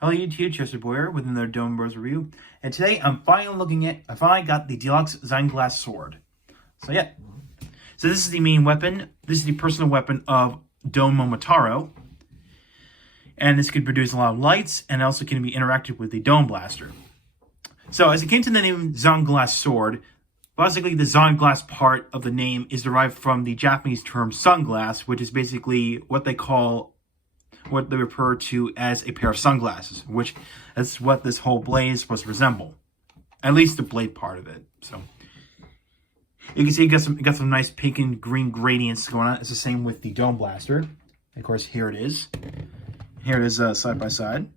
Hello YouTube, Chester Boyer with another Donbrothers review. And today I finally got the deluxe Zanglass sword. So yeah. So this is the main weapon. This is the personal weapon of Don Momotaro. And this could produce a lot of lights and also can be interacted with the Dome Blaster. So as it came to the name Zanglass sword, basically the Zanglass part of the name is derived from the Japanese term sunglass, which is basically what they refer to as a pair of sunglasses, which is what this whole blade is supposed to resemble. At least the blade part of it. So you can see it got some nice pink and green gradients going on. It's the same with the Dome Blaster. And of course, here it is. Here it is side by side.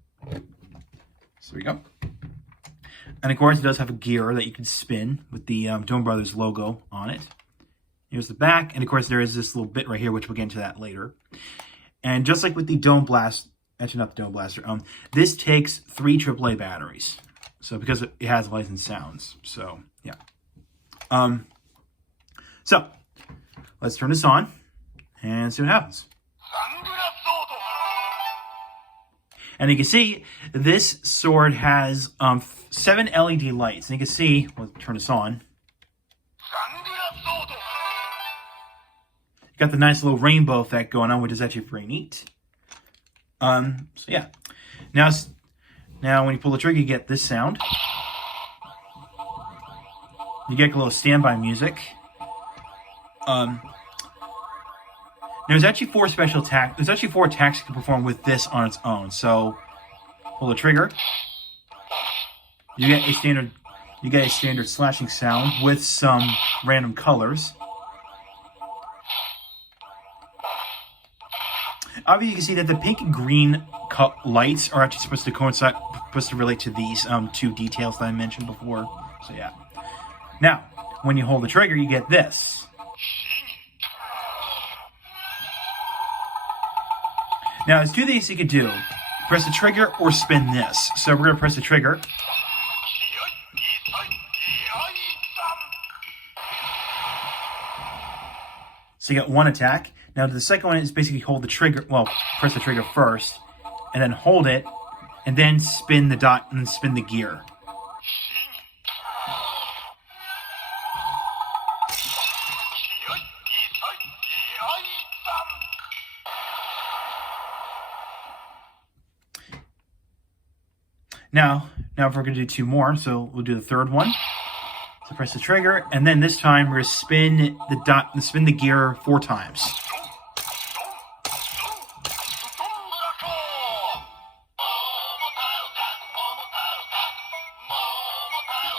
So there we go. And of course, it does have a gear that you can spin with the Donbrothers logo on it. Here's the back. And of course, there is this little bit right here, which we'll get into that later. And just like with the Dome Blast, actually not the Dome Blaster, this takes 3 AAA batteries. So because it has licensed sounds. So yeah. So let's turn this on and see what happens. And you can see this sword has 7 LED lights. And you can see, we'll turn this on. Got the nice little rainbow effect going on, which is actually very neat. So yeah. Now when you pull the trigger, you get this sound. You get a little standby music. There's actually 4 special attacks. There's actually 4 attacks you can perform with this on its own. So pull the trigger. You get a standard slashing sound with some random colors. Obviously, you can see that the pink and green lights are actually supposed to coincide, supposed to relate to these 2 details that I mentioned before. So yeah. Now, when you hold the trigger, you get this. Now, there's 2 things you can do. Press the trigger or spin this. So we're going to press the trigger. So you got 1 attack. Now the second one is basically hold the trigger, well, press the trigger first, and then hold it, and then spin the dot and spin the gear. Now if we're going to do 2 more, so we'll do the third one. So press the trigger, and then this time we're going to spin the gear 4 times.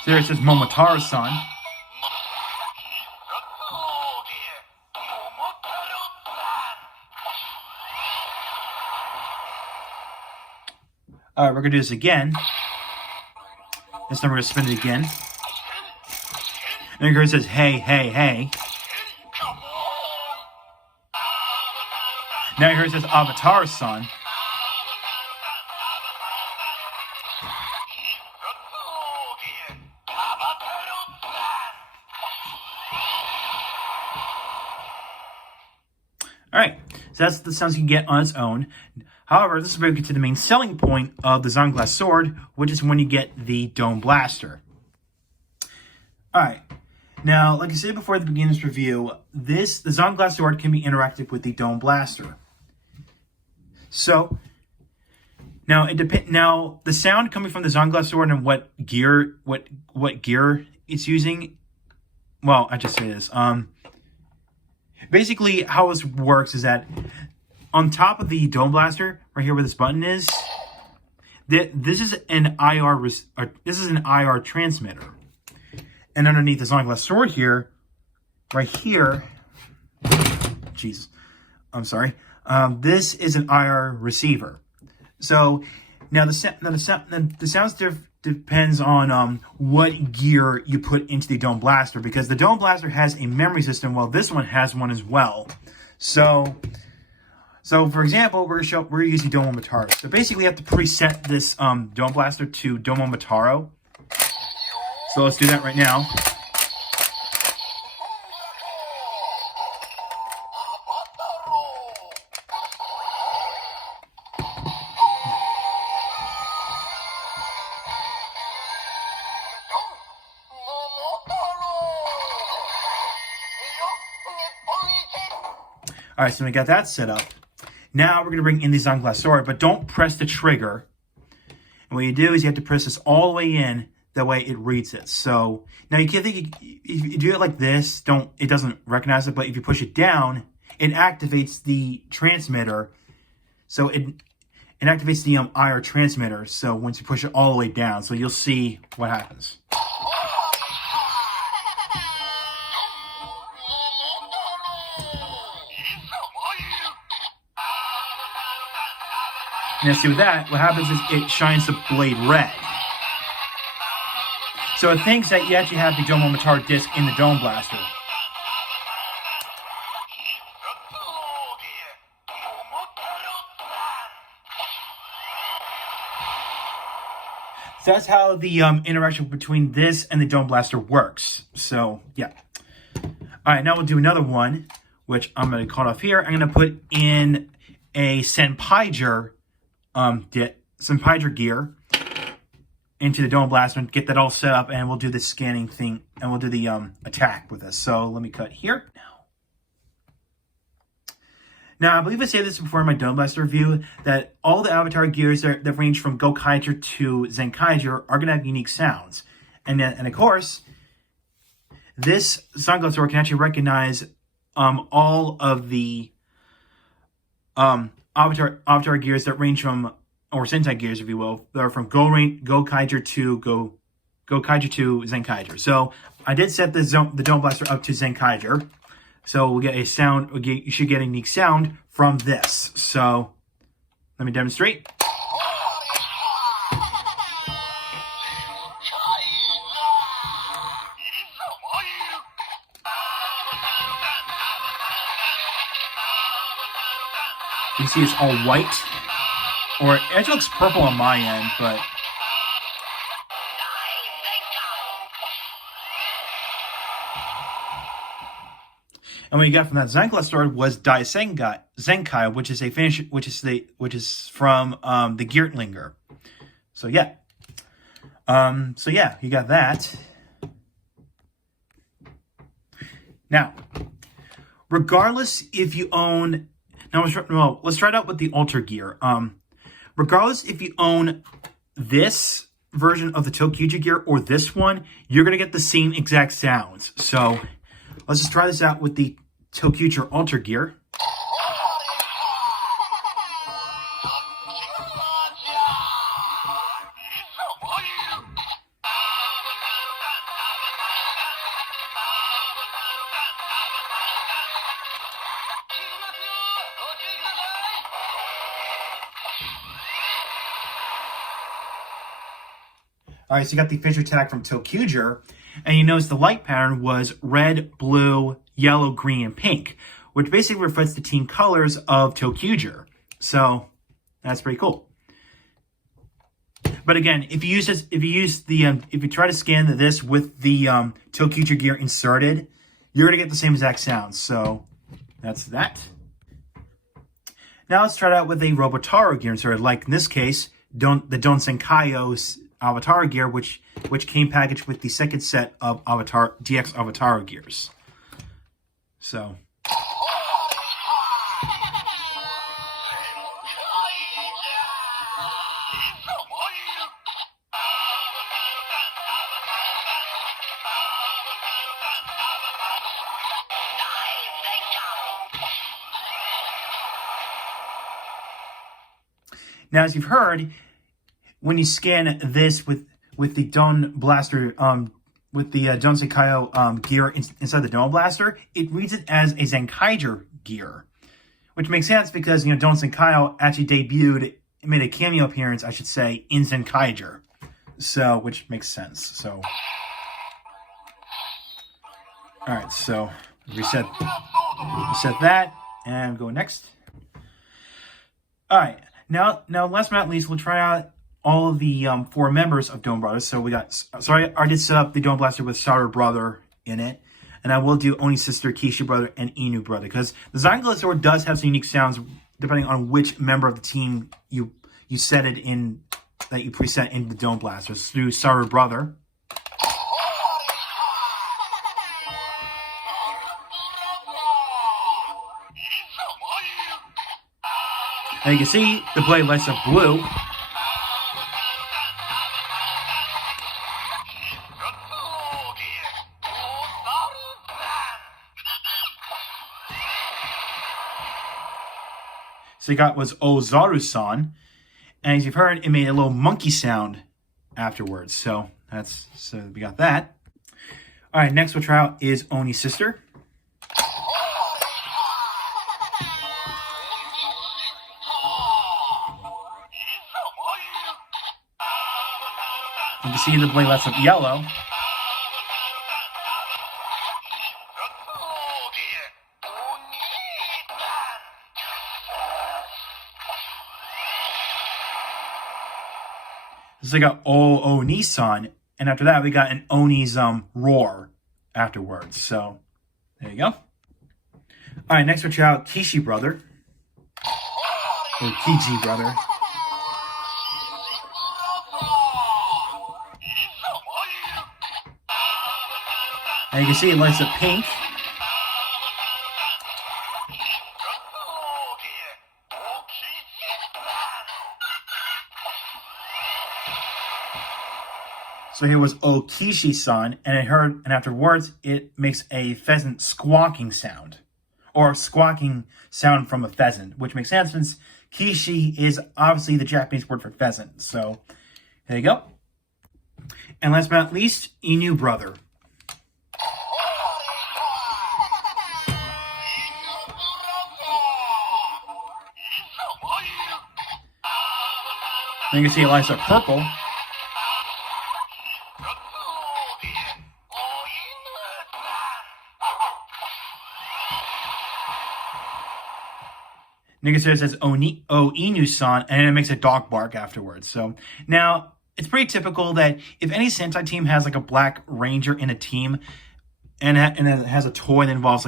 So there it says Momotaro-san. Alright, we're going to do this again. This time we're going to spin it again. And here it says, hey, hey, hey. Now here it says Avataro-san. Alright, so that's the sounds you can get on its own. However, this is where we get to the main selling point of the Zanglass sword, which is when you get the Dome Blaster. Alright, now, like I said before at the beginning of this review, the Zanglass sword can be interactive with the Dome Blaster. So, now the sound coming from the Zanglass sword and what gear it's using, well, I just say this, basically, how this works is that on top of the Dome Blaster, right here where this button is, this is an IR transmitter, and underneath the Zanglass sword here, right here, jeez, I'm sorry, this is an IR receiver. So now the sounds depends on what gear you put into the Dome Blaster, because the Dome Blaster has a memory system, while this one has one as well. So for example, we're using Don Momotaro. So basically, you have to preset this Dome Blaster to Don Momotaro. So let's do that right now. Alright, so we got that set up. Now we're going to bring in the Zanglass sword, but don't press the trigger. And what you do is you have to press this all the way in, that way it reads it. So, now you can't think, if you do it like this, it doesn't recognize it, but if you push it down, it activates the transmitter. So it activates the IR transmitter, so once you push it all the way down, so you'll see what happens. And see with that, what happens is it shines the blade red. So it thinks that you actually have the Dome Avataro disc in the Dome Blaster. So that's how the interaction between this and the Dome Blaster works. So, yeah. Alright, now we'll do another one, which I'm going to cut off here. I'm going to put in a Senpaiger gear into the Dome Blaster and get that all set up, and we'll do the scanning thing, and we'll do the attack with this. So let me cut here. Now, I believe I said this before in my Dome Blaster review, that all the Avatar gears that range from Gokaiger to Zenkaiger are going to have unique sounds. And of course, this Zanglass sword can actually recognize all of the Avatar gears that range from, or Sentai gears, if you will, that are from Gokaiger to Zenkaiger. So I did set the Dome Blaster up to Zenkaiger. So we'll get a sound, you should get a unique sound from this. So let me demonstrate. You see it's all white, or it actually looks purple on my end, but and what you got from that Zanglass sword was Dai Zenkai, which is a finish, which is from the Geertlinger. So yeah, you got that. Now, regardless if you own, let's try it out with the Alter Gear. Regardless if you own this version of the Tokuja gear or this one, you're gonna get the same exact sounds. So let's just try this out with the Tokuja Alter Gear. Alright, so you got the fish attack from Tokuja, and you notice the light pattern was red, blue, yellow, green, and pink, which basically reflects the team colors of Tokuja. So that's pretty cool. But again, if you try to scan this with the Tokuja gear inserted, you're gonna get the same exact sounds. So that's that. Now let's try it out with a Robotaro gear inserted, like in this case, the Don Senkaio's Avataro gear, which came packaged with the second set of DX Avataro gears. So now, as you've heard, when you scan this with the Dome Blaster, with the Don Senkaio gear inside the Dome Blaster, it reads it as a Zenkaiger gear, which makes sense because, Don Senkaio actually made a cameo appearance, I should say, in Zenkaiger, so which makes sense. So, all right, so reset that and go next. All right, now last but not least, we'll try out all of the 4 members of Donbrothers. So we got, I did set up the Dome Blaster with Saru Brother in it. And I will do Oni Sister, Kishi Brother, and Inu Brother. Because the Zanglass sword does have some unique sounds depending on which member of the team you set it in, that you preset in the Dome Blaster. So do Saru Brother. And you can see the blade lights up blue. So you got was Ozaru-san, and as you've heard, it made a little monkey sound afterwards. So we got that. All right, next we'll try out is Oni's sister. You can see the blade lights up yellow. So we got Oni-san, and after that we got an Oni's roar afterwards. So there you go. All right, next we'll try out Kishi brother, or Kiji brother. And you can see it lights up pink. So here was Okishi-san, and afterwards it makes a pheasant squawking sound, or squawking sound from a pheasant, which makes sense since Kishi is obviously the Japanese word for pheasant. So there you go. And last but not least, Inu brother. And you can see it lights up purple. And you can see it says Inu-san, and it makes a dog bark afterwards. So now it's pretty typical that if any Sentai team has like a black ranger in a team, and it has a toy that involves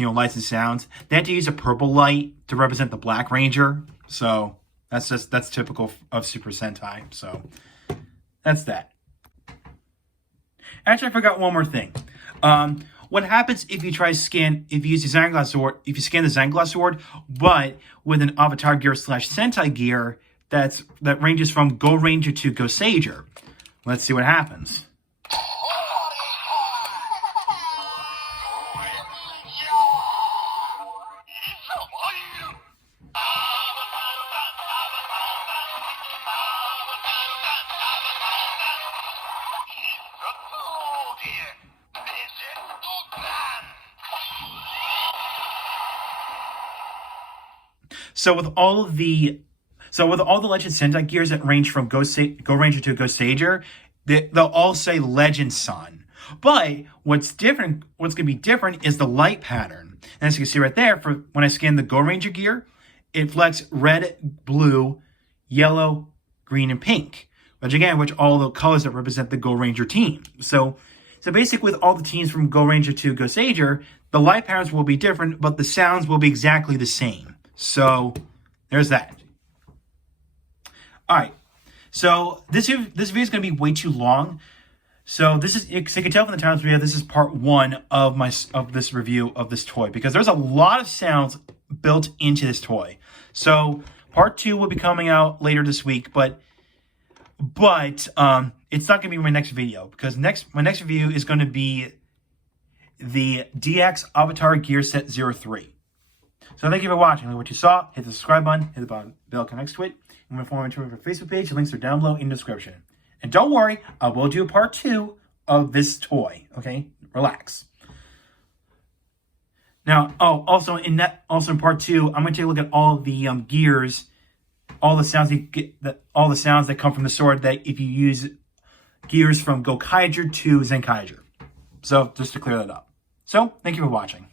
lights and sounds, they have to use a purple light to represent the black ranger. So that's typical of Super Sentai. So that's that. Actually, I forgot one more thing. What happens if you use the Zanglass sword, if you scan the Zanglass sword, but with an Avatar gear / Sentai gear that ranges from Go Ranger to Go Sager? Let's see what happens. So with all the Legend Sentai gears that range from Go Ranger to Go Sager, they'll all say Legend Sun. But what's going to be different is the light pattern. And as you can see right there, for when I scan the Go Ranger gear, it flecks red, blue, yellow, green, and pink. Which all the colors that represent the Go Ranger team. So basically with all the teams from Go Ranger to Go Sager, the light patterns will be different, but the sounds will be exactly the same. So there's that. All right. So this video is going to be way too long. So this is, you can tell from the times we have, this is part 1 of this review of this toy, because there's a lot of sounds built into this toy. So part 2 will be coming out later this week, but it's not going to be my next video, because my next review is going to be the DX Avatar Gear Set 03. So thank you for watching. Like what you saw, hit the subscribe button, hit the bell next to it. I'm going to follow me to my Facebook page. The links are down below in the description. And don't worry, I will do part 2 of this toy. Okay, relax. Now, also in part 2, I'm going to take a look at all the gears, all the sounds that come from the sword. That if you use gears from Gokaiger to Zenkaiger. So just to clear that up. So thank you for watching.